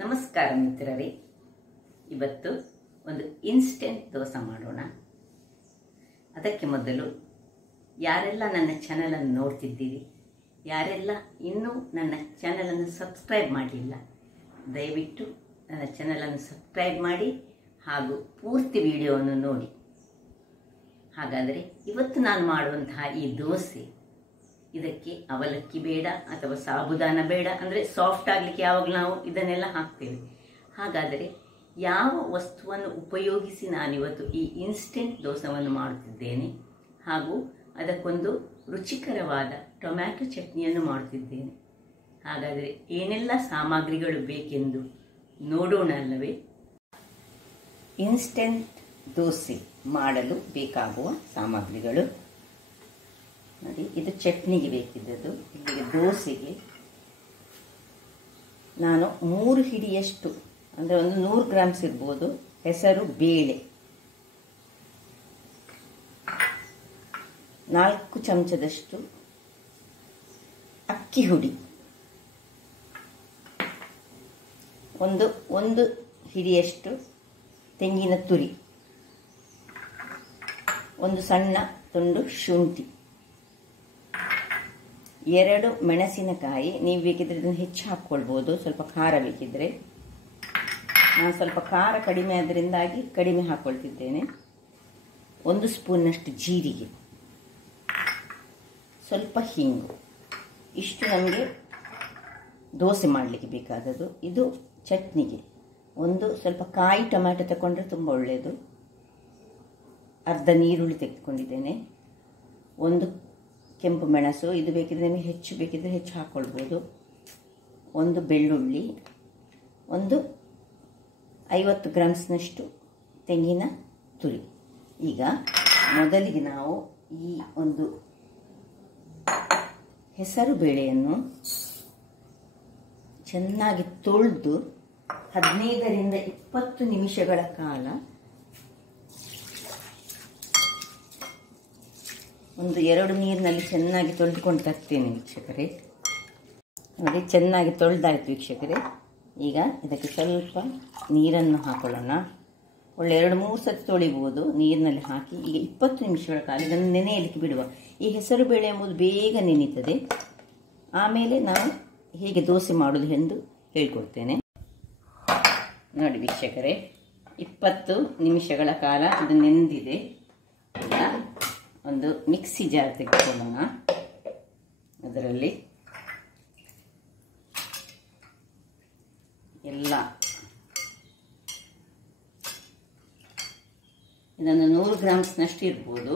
ನಮಸ್ಕಾರ ಮಿತ್ರರೇ, ಇವತ್ತು ಒಂದು ಇನ್ಸ್ಟೆಂಟ್ ದೋಸೆ ಮಾಡೋಣ. ಅದಕ್ಕೆ ಮೊದಲು ಯಾರೆಲ್ಲ ನನ್ನ ಚಾನಲನ್ನು ನೋಡ್ತಿದ್ದೀರಿ, ಯಾರೆಲ್ಲ ಇನ್ನೂ ನನ್ನ ಚಾನಲನ್ನು ಸಬ್ಸ್ಕ್ರೈಬ್ ಮಾಡಲಿಲ್ಲ, ದಯವಿಟ್ಟು ನನ್ನ ಚಾನಲನ್ನು ಸಬ್ಸ್ಕ್ರೈಬ್ ಮಾಡಿ ಹಾಗೂ ಪೂರ್ತಿ ವಿಡಿಯೋವನ್ನು ನೋಡಿ. ಹಾಗಾದರೆ ಇವತ್ತು ನಾನು ಮಾಡುವಂತಹ ಈ ದೋಸೆ, ಇದಕ್ಕೆ ಅವಲಕ್ಕಿ ಬೇಡ ಅಥವಾ ಸಾಬುದಾನ ಬೇಡ, ಅಂದರೆ ಸಾಫ್ಟ್ ಆಗಲಿಕ್ಕೆ ಯಾವಾಗಲೂ ನಾವು ಇದನ್ನೆಲ್ಲ ಹಾಕ್ತೇವೆ. ಹಾಗಾದರೆ ಯಾವ ವಸ್ತುವನ್ನು ಉಪಯೋಗಿಸಿ ನಾನಿವತ್ತು ಈ ಇನ್ಸ್ಟೆಂಟ್ ದೋಸೆಯನ್ನು ಮಾಡುತ್ತಿದ್ದೇನೆ ಹಾಗೂ ಅದಕ್ಕೊಂದು ರುಚಿಕರವಾದ ಟೊಮ್ಯಾಟೊ ಚಟ್ನಿಯನ್ನು ಮಾಡುತ್ತಿದ್ದೇನೆ. ಹಾಗಾದರೆ ಏನೆಲ್ಲ ಸಾಮಗ್ರಿಗಳು ಬೇಕೆಂದು ನೋಡೋಣ ಅಲ್ಲವೇ? ಇನ್ಸ್ಟೆಂಟ್ ದೋಸೆ ಮಾಡಲು ಬೇಕಾಗುವ ಸಾಮಗ್ರಿಗಳು ನೋಡಿ. ಇದು ಚಟ್ನಿಗೆ ಬೇಕಿದ್ದದ್ದು. ಇಲ್ಲಿಗೆ ದೋಸೆಗೆ ನಾನು 3 ಹಿಡಿಯಷ್ಟು, ಅಂದರೆ ಒಂದು 100 ಗ್ರಾಮ್ಸ್ ಇರ್ಬೋದು, ಹೆಸರು ಬೇಳೆ, 4 ಚಮಚದಷ್ಟು ಅಕ್ಕಿ ಹುಡಿ, ಒಂದು ಹಿಡಿಯಷ್ಟು ತೆಂಗಿನ ತುರಿ, ಒಂದು ಸಣ್ಣ ತುಂಡು ಶುಂಠಿ, 2 ಮೆಣಸಿನಕಾಯಿ. ನೀವು ಬೇಕಿದ್ರೆ ಇದನ್ನು ಹೆಚ್ಚು ಹಾಕ್ಕೊಳ್ಬೋದು, ಸ್ವಲ್ಪ ಖಾರ ಬೇಕಿದ್ರೆ. ನಾನು ಸ್ವಲ್ಪ ಖಾರ ಕಡಿಮೆ ಆದ್ದರಿಂದಾಗಿ ಕಡಿಮೆ ಹಾಕ್ಕೊಳ್ತಿದ್ದೇನೆ. 1 ಸ್ಪೂನ್ನಷ್ಟು ಜೀರಿಗೆ, ಸ್ವಲ್ಪ ಹಿಂಗು. ಇಷ್ಟು ನಮಗೆ ದೋಸೆ ಮಾಡಲಿಕ್ಕೆ ಬೇಕಾದದ್ದು. ಇದು ಚಟ್ನಿಗೆ ಸ್ವಲ್ಪ ಕಾಯಿ ಟೊಮ್ಯಾಟೊ ತಗೊಂಡ್ರೆ ತುಂಬ ಒಳ್ಳೆಯದು. ಅರ್ಧ ನೀರುಳ್ಳಿ ತೆಗೆದುಕೊಂಡಿದ್ದೇನೆ. 1 ಕೆಂಪು ಮೆಣಸು, ಇದು ಬೇಕಿದ್ರೆ ನಿಮಗೆ ಹೆಚ್ಚು ಬೇಕಿದ್ರೆ ಹೆಚ್ಚು ಹಾಕ್ಕೊಳ್ಬೋದು. 1 ಬೆಳ್ಳುಳ್ಳಿ, 50 ಗ್ರಾಮ್ಸ್ನಷ್ಟು ತೆಂಗಿನ ತುರಿ. ಈಗ ಮೊದಲಿಗೆ ನಾವು ಈ ಒಂದು ಹೆಸರು ಬೇಳೆಯನ್ನು ಚೆನ್ನಾಗಿ ತೊಳೆದು 15ರಿಂದ 20 ನಿಮಿಷಗಳ ಕಾಲ ಒಂದು 2 ನೀರಿನಲ್ಲಿ ಚೆನ್ನಾಗಿ ತೊಳೆದುಕೊಂಡು ತರ್ತೇನೆ ವೀಕ್ಷಕರೇ. ನೋಡಿ, ಚೆನ್ನಾಗಿ ತೊಳೆದಾಯ್ತು ವೀಕ್ಷಕರೇ. ಈಗ ಇದಕ್ಕೆ ಸ್ವಲ್ಪ ನೀರನ್ನು ಹಾಕೊಳ್ಳೋಣ. ಒಳ್ಳೆ 2-3 ಸತಿ ತೊಳಿಬೋದು ನೀರಿನಲ್ಲಿ ಹಾಕಿ. ಈಗ 20 ನಿಮಿಷಗಳ ಕಾಲ ಇದನ್ನು ನೆನೆಯಲಿಕ್ಕೆ ಬಿಡುವ. ಈ ಹೆಸರು ಬೇಳೆ ಎಂಬುದು ಬೇಗ ನೆನೀತದೆ. ಆಮೇಲೆ ನಾವು ಹೇಗೆ ದೋಸೆ ಮಾಡೋದು ಎಂದು ಹೇಳ್ಕೊಡ್ತೇನೆ. ನೋಡಿ ವೀಕ್ಷಕರೇ, 20 ನಿಮಿಷಗಳ ಕಾಲ ಇದು ನೆಂದಿದೆ. ಈಗ ಒಂದು ಮಿಕ್ಸಿ ಜಾರ್ ತೆಗೆದುಕೊಳ್ಳೋಣ. ಅದರಲ್ಲಿ ಎಲ್ಲ ಇದನ್ನು 100 ಗ್ರಾಮ್ಸ್ನಷ್ಟು ಇರ್ಬೋದು.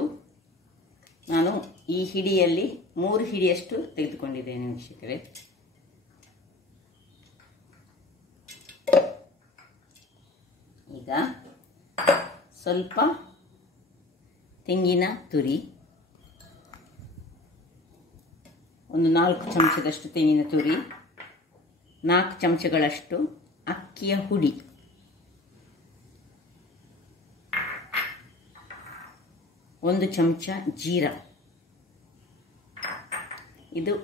ನಾನು ಈ ಹಿಡಿಯಲ್ಲಿ 3 ಹಿಡಿಯಷ್ಟು ತೆಗೆದುಕೊಂಡಿದ್ದೇನೆ ವೀಕ್ಷಕರೇ. ಈಗ ಸ್ವಲ್ಪ ತೆಂಗಿನ ತುರಿ, ಒಂದು 4 ಚಮಚದಷ್ಟು ತೆಂಗಿನ ತುರಿ, 4 ಚಮಚಗಳಷ್ಟು ಅಕ್ಕಿಯ ಹುಡಿ, 1 ಚಮಚ ಜೀರಾ, ಇದು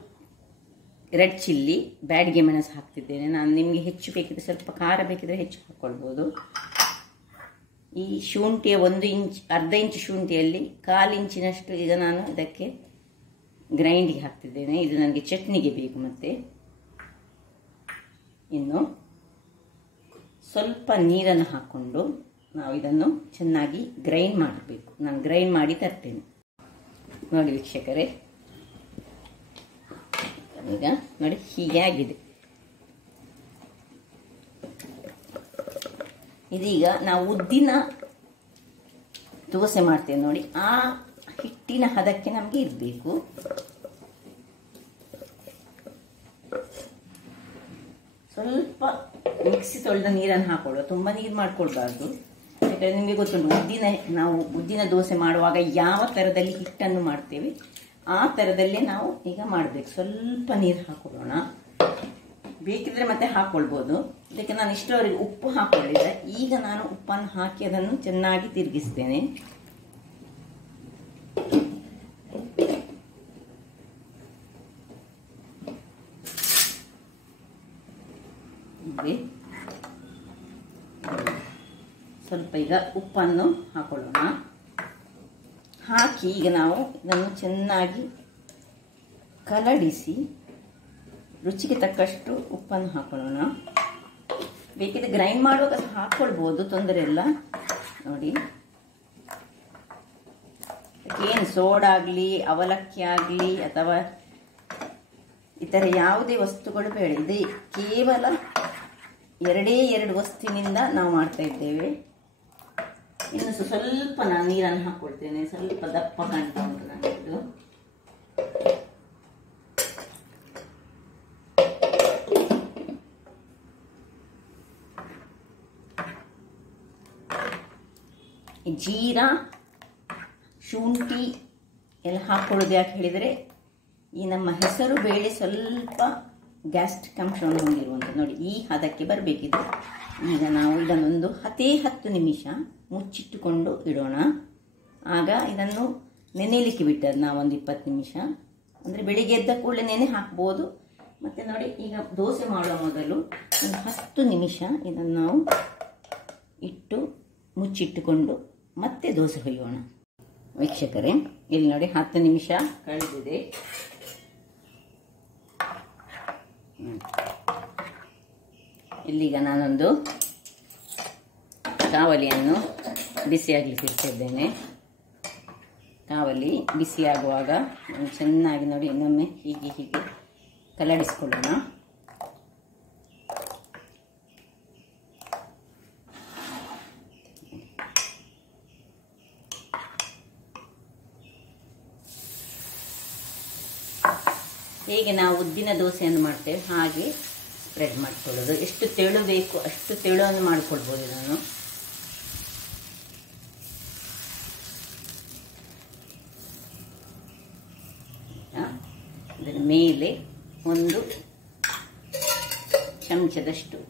ರೆಡ್ ಚಿಲ್ಲಿ, ಬ್ಯಾಡಿಗೆ ಮೆಣಸು ಹಾಕ್ತಿದ್ದೇನೆ ನಾನು. ನಿಮಗೆ ಹೆಚ್ಚು ಬೇಕಿದ್ರೆ, ಸ್ವಲ್ಪ ಖಾರ ಬೇಕಿದ್ರೆ ಹೆಚ್ಚು ಹಾಕ್ಕೊಳ್ಬೋದು. ಈ ಶುಂಠಿಯ 1 ಇಂಚ್, ಅರ್ಧ ಇಂಚು ಶುಂಠಿಯಲ್ಲಿ 1/4 ಇಂಚಿನಷ್ಟು ಈಗ ನಾನು ಇದಕ್ಕೆ ಗ್ರೈಂಡಿಗೆ ಹಾಕ್ತಿದ್ದೇನೆ. ಇದು ನನಗೆ ಚಟ್ನಿಗೆ ಬೇಕು. ಮತ್ತೆ ಇನ್ನು ಸ್ವಲ್ಪ ನೀರನ್ನು ಹಾಕ್ಕೊಂಡು ನಾವು ಇದನ್ನು ಚೆನ್ನಾಗಿ ಗ್ರೈಂಡ್ ಮಾಡಬೇಕು. ನಾನು ಗ್ರೈಂಡ್ ಮಾಡಿ ತರ್ತೇನೆ. ನೋಡಿ ವೀಕ್ಷಕರೇ, ಈಗ ನೋಡಿ ಹೀಗೆ ಆಗಿದೆ. ಇದೀಗ ನಾವು ಉದ್ದಿನ ದೋಸೆ ಮಾಡ್ತೇವೆ ನೋಡಿ, ಆ ಹಿಟ್ಟಿನ ಹದಕ್ಕೆ ನಮಗೆ ಇರಬೇಕು. ಸ್ವಲ್ಪ ಮಿಕ್ಸಿ ತೊಳೆದ ನೀರನ್ನು ಹಾಕೊಳ್ಳುವ, ತುಂಬ ನೀರು ಮಾಡ್ಕೊಳ್ಬಾರ್ದು. ಯಾಕಂದರೆ ನಿಮಗೆ ಗೊತ್ತುಂಟು, ನಾವು ಉದ್ದಿನ ದೋಸೆ ಮಾಡುವಾಗ ಯಾವ ಥರದಲ್ಲಿ ಹಿಟ್ಟನ್ನು ಮಾಡ್ತೇವೆ ಆ ಥರದಲ್ಲೇ ನಾವು ಈಗ ಮಾಡಬೇಕು. ಸ್ವಲ್ಪ ನೀರು ಹಾಕೊಳ್ಳೋಣ. ಬೇಕಿದ್ರೆ ಮತ್ತೆ ಹಾಕ್ಕೊಳ್ಬೋದು. ಇದಕ್ಕೆ ನಾನು ಇಷ್ಟವರೆಗೆ ಉಪ್ಪು ಹಾಕ್ಕೊಳ್ಳಿದ್ದೆ. ಈಗ ನಾನು ಉಪ್ಪನ್ನು ಹಾಕಿ ಅದನ್ನು ಚೆನ್ನಾಗಿ ತಿರುಗಿಸ್ತೇನೆ. ಈಗ ಹಾಗೆ ಸ್ವಲ್ಪ ಈಗ ಉಪ್ಪನ್ನು ಹಾಕೊಳ್ಳೋಣ. ಹಾಕಿ ಈಗ ನಾವು ಇದನ್ನು ಚೆನ್ನಾಗಿ ಕಲಡಿಸಿ ರುಚಿಗೆ ತಕ್ಕಷ್ಟು ಉಪ್ಪನ್ನು ಹಾಕೊಳ್ಳೋಣ. ಬೇಕಿದ್ರೆ ಗ್ರೈಂಡ್ ಮಾಡುವಾಗ ಹಾಕ್ಕೊಳ್ಬೋದು, ತೊಂದರೆ ಇಲ್ಲ. ನೋಡಿ, ಏನು ಸೋಡಾ ಆಗಲಿ ಅವಲಕ್ಕಿ ಆಗಲಿ ಅಥವಾ ಇತರ ಯಾವುದೇ ವಸ್ತುಗಳು ಬೇಡ. ಇದು ಕೇವಲ 2 ವಸ್ತುವಿನಿಂದ ನಾವು ಮಾಡ್ತಾ ಇದ್ದೇವೆ. ಇನ್ನು ಸ್ವಲ್ಪ ನಾನು ನೀರನ್ನು ಹಾಕ್ಕೊಳ್ತೇನೆ. ಸ್ವಲ್ಪ ದಪ್ಪ ಕಾಣ್ತಾ ಉಂಟು ನನಗಿದು. ಜೀರಾ ಶುಂಠಿ ಎಲ್ಲ ಹಾಕ್ಕೊಳ್ಳೋದು ಯಾಕೆ ಹೇಳಿದರೆ, ಈ ನಮ್ಮ ಹೆಸರು ಬೇಳೆ ಸ್ವಲ್ಪ ಗ್ಯಾಸ್ಟ್ರಿಕ್ ಅಂಶವನ್ನು ಹೊಂದಿರುವಂಥದ್ದು. ನೋಡಿ, ಈ ಹದಕ್ಕೆ ಬರಬೇಕಿದೆ. ಈಗ ನಾವು ಇದನ್ನೊಂದು 10 ನಿಮಿಷ ಮುಚ್ಚಿಟ್ಟುಕೊಂಡು ಇಡೋಣ. ಆಗ ಇದನ್ನು ನೆನೆಯಲಿಕ್ಕೆ ಬಿಟ್ಟದ್ದು ನಾವೊಂದು 20 ನಿಮಿಷ. ಅಂದರೆ ಬೆಳಿಗ್ಗೆ ಎದ್ದ ಕೂಡಲೇ ನೆನೆ ಹಾಕ್ಬೋದು. ಮತ್ತು ನೋಡಿ, ಈಗ ದೋಸೆ ಮಾಡುವ ಮೊದಲು ಒಂದು 10 ನಿಮಿಷ ಇದನ್ನು ನಾವು ಇಟ್ಟು ಮುಚ್ಚಿಟ್ಟುಕೊಂಡು ಮತ್ತೆ ದೋಸೆ ಹೊಯ್ಯೋಣ. ವೀಕ್ಷಕರೇ, ಇಲ್ಲಿ ನೋಡಿ 10 ನಿಮಿಷ ಕಳೆದಿದೆ. ಇಲ್ಲಿಗ ನಾನೊಂದು ಕಾವಲಿಯನ್ನು ಬಿಸಿಯಾಗಲಿಕ್ಕೆ ಇಟ್ಟಿದ್ದೇನೆ. ಕಾವಲಿ ಬಿಸಿಯಾಗುವಾಗ ಚೆನ್ನಾಗಿ ನೋಡಿ ಇನ್ನೊಮ್ಮೆ ಹೀಗೆ ಕಲಡಿಸ್ಕೊಳ್ಳೋಣ. ಹೇಗೆ ನಾವು ಉದ್ದಿನ ದೋಸೆಯನ್ನು ಮಾಡ್ತೇವೆ ಹಾಗೆ ಸ್ಪ್ರೆಡ್ ಮಾಡಿಕೊಳ್ಳೋದು. ಎಷ್ಟು ತೆಳು ಬೇಕು ಅಷ್ಟು ತೆಳುವನ್ನು ಮಾಡಿಕೊಳ್ಬೋದು. ನಾನು ಇದರ ಮೇಲೆ ಒಂದು ಚಮಚದಷ್ಟು,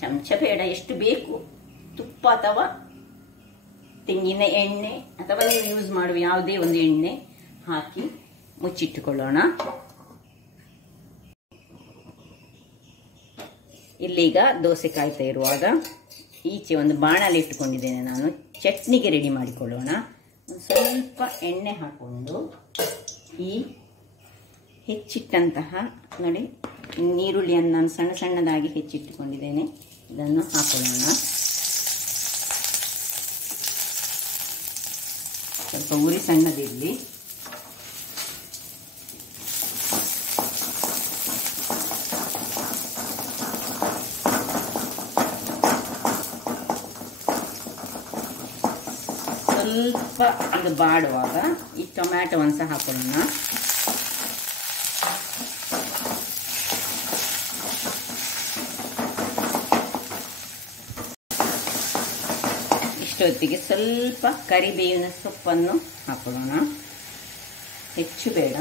ಚಮಚ ಬೇಡ, ಎಷ್ಟು ಬೇಕು, ತುಪ್ಪ ಅಥವಾ ತೆಂಗಿನ ಎಣ್ಣೆ ಅಥವಾ ನೀವು ಯೂಸ್ ಮಾಡುವ ಯಾವುದೇ ಒಂದು ಎಣ್ಣೆ ಹಾಕಿ ಮುಚ್ಚಿಟ್ಟುಕೊಳ್ಳೋಣ. ಇಲ್ಲೀಗ ದೋಸೆ ಕಾಯ್ತಾ ಇರುವಾಗ ಈಚೆ ಒಂದು ಬಾಣಲೆ ಇಟ್ಟುಕೊಂಡಿದ್ದೇನೆ ನಾನು. ಚಟ್ನಿಗೆ ರೆಡಿ ಮಾಡಿಕೊಳ್ಳೋಣ. ಒಂದು ಸ್ವಲ್ಪ ಎಣ್ಣೆ ಹಾಕ್ಕೊಂಡು ಈ ಹೆಚ್ಚಿಟ್ಟಂತಹ ನೋಡಿ ನೀರುಳ್ಳಿಯನ್ನು ನಾನು ಸಣ್ಣದಾಗಿ ಹೆಚ್ಚಿಟ್ಟುಕೊಂಡಿದ್ದೇನೆ. ಇದನ್ನು ಹಾಕೊಳ್ಳೋಣ. ಸ್ವಲ್ಪ ಉರಿ ಸಣ್ಣದಿರಲಿ. ಸ್ವಲ್ಪ ಇದು ಬಾಡುವಾಗ ಈ ಟೊಮ್ಯಾಟೊವನ್ನು ಸಹ ಹಾಕೊಳ್ಳೋಣ. ಇಷ್ಟೊತ್ತಿಗೆ ಸ್ವಲ್ಪ ಕರಿಬೇವಿನ ಸೊಪ್ಪನ್ನು ಹಾಕೊಳ್ಳೋಣ. ಹೆಚ್ಚು ಬೇಡ.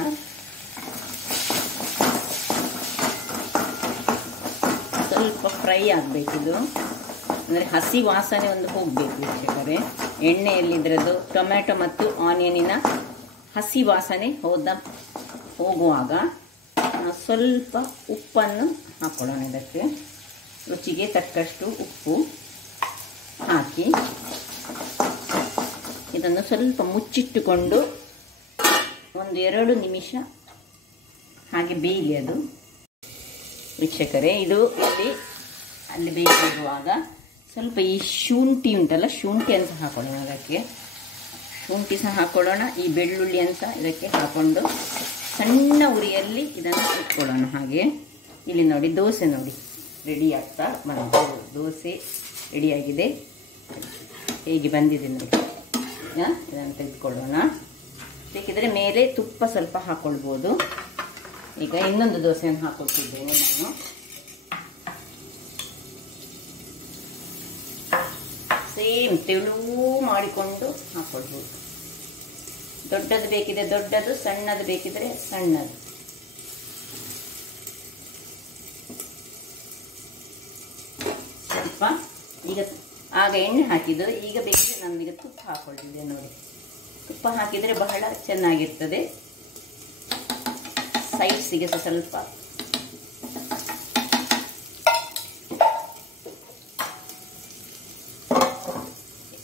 ಸ್ವಲ್ಪ ಫ್ರೈ ಆಗಬೇಕಿದು. ಅಂದರೆ ಹಸಿ ವಾಸನೆ ಒಂದು ಹೋಗಬೇಕು ವೀಕ್ಷಕರೇ. ಎಣ್ಣೆಯಲ್ಲಿದ್ರದ್ದು ಟೊಮ್ಯಾಟೊ ಮತ್ತು ಆನಿಯನಿನ ಹಸಿ ವಾಸನೆ ಹೋಗುವಾಗ ಸ್ವಲ್ಪ ಉಪ್ಪನ್ನು ಹಾಕೊಳ್ಳೋಣ. ಇದಕ್ಕೆ ರುಚಿಗೆ ತಕ್ಕಷ್ಟು ಉಪ್ಪು ಹಾಕಿ ಇದನ್ನು ಸ್ವಲ್ಪ ಮುಚ್ಚಿಟ್ಟುಕೊಂಡು ಒಂದು 2 ನಿಮಿಷ ಹಾಗೆ ಬೇಯಲಿ ಅದು. ವೀಕ್ಷಕರೇ, ಇದು ಅಲ್ಲಿ ಬೇಯಿಸುವಾಗ ಸ್ವಲ್ಪ ಈ ಶುಂಠಿ ಉಂಟಲ್ಲ, ಶುಂಠಿಯನ್ನು ಸಹ ಹಾಕೊಳ್ಳೋಣ. ಅದಕ್ಕೆ ಶುಂಠಿ ಸಹ ಹಾಕೊಳ್ಳೋಣ. ಈ ಬೆಳ್ಳುಳ್ಳಿಯನ್ನು ಸಹ ಇದಕ್ಕೆ ಹಾಕೊಂಡು ಸಣ್ಣ ಉರಿಯಲ್ಲಿ ಇದನ್ನು ಇಟ್ಕೊಳ್ಳೋಣ. ಹಾಗೆ ಇಲ್ಲಿ ನೋಡಿ ದೋಸೆ ನೋಡಿ ರೆಡಿ ಆಗ್ತಾ ಬಂತು. ದೋಸೆ ರೆಡಿಯಾಗಿದೆ. ಹೇಗೆ ಬಂದಿದೆ ನೋಡಿ. ಇದನ್ನು ತೆಗೆದುಕೊಳ್ಳೋಣ. ಬೇಕಿದ್ರೆ ಮೇಲೆ ತುಪ್ಪ ಸ್ವಲ್ಪ ಹಾಕೊಳ್ಬೋದು. ಈಗ ಇನ್ನೊಂದು ದೋಸೆಯನ್ನು ಹಾಕೊಳ್ತಿದ್ದೇನೆ ನಾನು. ಸೇಮ್ ತೆಳು ಮಾಡಿಕೊಂಡು ಹಾಕೊಳ್ಬೋದು. ದೊಡ್ಡದು ಬೇಕಿದ್ರೆ ದೊಡ್ಡದು, ಸಣ್ಣದು ಬೇಕಿದ್ರೆ ಸಣ್ಣದು. ಸ್ವಲ್ಪ ಈಗ ಆಗ ಎಣ್ಣೆ ಹಾಕಿದ್ದು, ಈಗ ಬೇಕಿದ್ರೆ ನಾನೀಗ ತುಪ್ಪ ಹಾಕೊಳ್ತಿದ್ದೆ ನೋಡಿ. ತುಪ್ಪ ಹಾಕಿದರೆ ಬಹಳ ಚೆನ್ನಾಗಿರ್ತದೆ. ಸೈಡ್ಸಿಗೆ ಸ್ವಲ್ಪ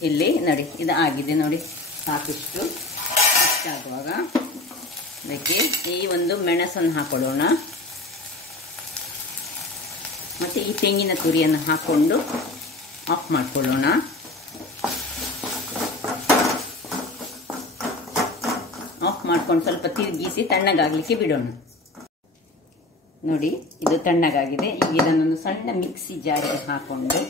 ಇಲ್ಲಿ ನೋಡಿ ಇದು ಆಗಿದೆ ನೋಡಿ, ಸಾಕಿಷ್ಟು. ಇಷ್ಟಾಗುವಾಗ ಅದಕ್ಕೆ ಈ ಒಂದು ಮೆಣಸನ್ನು ಹಾಕೊಳ್ಳೋಣ. ಮತ್ತು ಈ ತೆಂಗಿನ ತುರಿಯನ್ನು ಹಾಕ್ಕೊಂಡು ಆಫ್ ಮಾಡ್ಕೊಳ್ಳೋಣ. ಆಫ್ ಮಾಡ್ಕೊಂಡು ಸ್ವಲ್ಪ ತಿರುಗಿಸಿ ತಣ್ಣಗಾಗಲಿಕ್ಕೆ ಬಿಡೋಣ. ನೋಡಿ ಇದು ತಣ್ಣಗಾಗಿದೆ. ಈಗ ಇದನ್ನೊಂದು ಸಣ್ಣ ಮಿಕ್ಸಿ ಜಾರಿಗೆ ಹಾಕೊಂಡು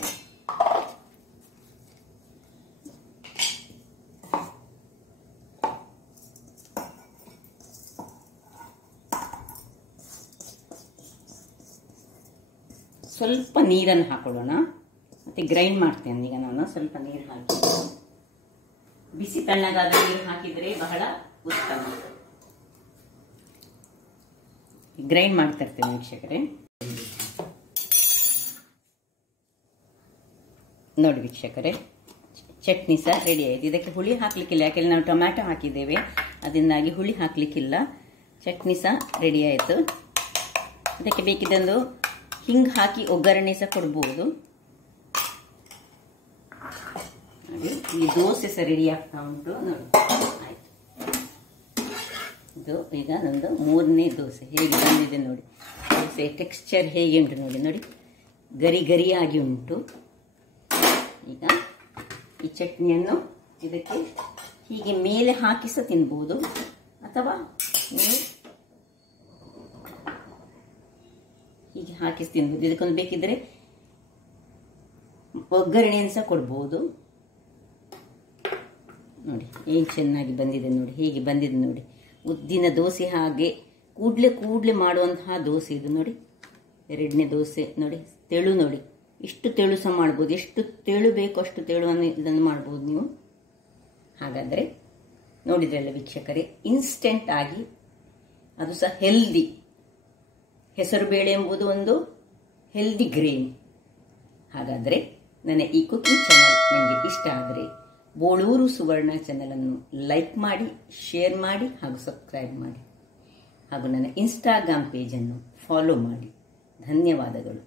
ಸ್ವಲ್ಪ ನೀರನ್ನು ಹಾಕೊಳ್ಳೋಣ. ಮತ್ತೆ ಗ್ರೈಂಡ್ ಮಾಡ್ತೇನೆ ಈಗ ನಾನು. ಸ್ವಲ್ಪ ನೀರು ಹಾಕಿ, ಬಿಸಿ ತಣ್ಣಗಾದ ನೀರು ಹಾಕಿದರೆ ಬಹಳ ಉತ್ತಮ. ಗ್ರೈಂಡ್ ಮಾಡ್ತಾ ಇರ್ತೇನೆ ವೀಕ್ಷಕರೇ. ನೋಡಿ ವೀಕ್ಷಕರೇ, ಚಟ್ನಿ ಸಹ ರೆಡಿ ಆಯಿತು. ಇದಕ್ಕೆ ಹುಳಿ ಹಾಕ್ಲಿಕ್ಕಿಲ್ಲ, ಯಾಕೆಂದ್ರೆ ನಾವು ಟೊಮ್ಯಾಟೊ ಹಾಕಿದ್ದೇವೆ, ಅದರಿಂದಾಗಿ ಹುಳಿ ಹಾಕ್ಲಿಕ್ಕಿಲ್ಲ. ಚಟ್ನಿ ಸಹ ರೆಡಿ ಆಯಿತು. ಅದಕ್ಕೆ ಬೇಕಿದ್ದೊಂದು ಹಿಂಗೆ ಹಾಕಿ ಒಗ್ಗರಣೆ ಸಹ ಕೊಡ್ಬೋದು. ನೋಡಿ ಈ ದೋಸೆ ಸಹ ರೆಡಿ ಆಗ್ತಾ ಉಂಟು. ನೋಡಿ ಆಯ್ತು. ಇದು ಈಗ ನಂದು 3ನೇ ದೋಸೆ ಹೇಗೆ ಬಂದಿದೆ ನೋಡಿ. ದೋಸೆ ಟೆಕ್ಸ್ಚರ್ ಹೇಗೆ ಉಂಟು ನೋಡಿ. ನೋಡಿ ಗರಿ ಗರಿಯಾಗಿ ಉಂಟು. ಈಗ ಈ ಚಟ್ನಿಯನ್ನು ಇದಕ್ಕೆ ಹೀಗೆ ಮೇಲೆ ಹಾಕಿ ಸಹ ತಿನ್ಬೋದು, ಅಥವಾ ನೀವು ಹೀಗೆ ಹಾಕಿ ತಿನ್ಬೋದು. ಇದಕ್ಕೊಂದು ಬೇಕಿದ್ರೆ ಒಗ್ಗರಣೆಯನ್ನು ಸಹ ಕೊಡ್ಬೋದು. ನೋಡಿ ಏನು ಚೆನ್ನಾಗಿ ಬಂದಿದೆ ನೋಡಿ, ಹೇಗೆ ಬಂದಿದೆ ನೋಡಿ. ಉದ್ದಿನ ದೋಸೆ ಹಾಗೆ ಕೂಡ್ಲೆ ಮಾಡುವಂತಹ ದೋಸೆ ಇದು ನೋಡಿ. 2ನೇ ದೋಸೆ ನೋಡಿ, ತೆಳು ನೋಡಿ. ಇಷ್ಟು ತೆಳು ಸಹ ಮಾಡ್ಬೋದು, ಎಷ್ಟು ತೆಳು ಬೇಕು ಅಷ್ಟು ತೆಳುವನ್ನು ಇದನ್ನು ಮಾಡ್ಬೋದು ನೀವು. ಹಾಗಾದರೆ ನೋಡಿದ್ರಲ್ಲ ವೀಕ್ಷಕರೇ, ಇನ್ಸ್ಟೆಂಟ್ ಆಗಿ, ಅದು ಸಹ ಹೆಲ್ದಿ. ಹೆಸರುಬೇಳೆ ಎಂಬುದು ಒಂದು ಹೆಲ್ದಿ ಗ್ರೇನ್. ಹಾಗಾದರೆ ನನ್ನ ಈ ಕುಕಿಂಗ್ ಚಾನಲ್ ನಿಮಗೆ ಇಷ್ಟ ಆದರೆ ಬೋಳೂರು ಸುವರ್ಣ ಚಾನಲನ್ನು ಲೈಕ್ ಮಾಡಿ, ಶೇರ್ ಮಾಡಿ ಹಾಗೂ ಸಬ್ಸ್ಕ್ರೈಬ್ ಮಾಡಿ. ಹಾಗೂ ನನ್ನ ಇನ್ಸ್ಟಾಗ್ರಾಮ್ ಪೇಜನ್ನು ಫಾಲೋ ಮಾಡಿ. ಧನ್ಯವಾದಗಳು.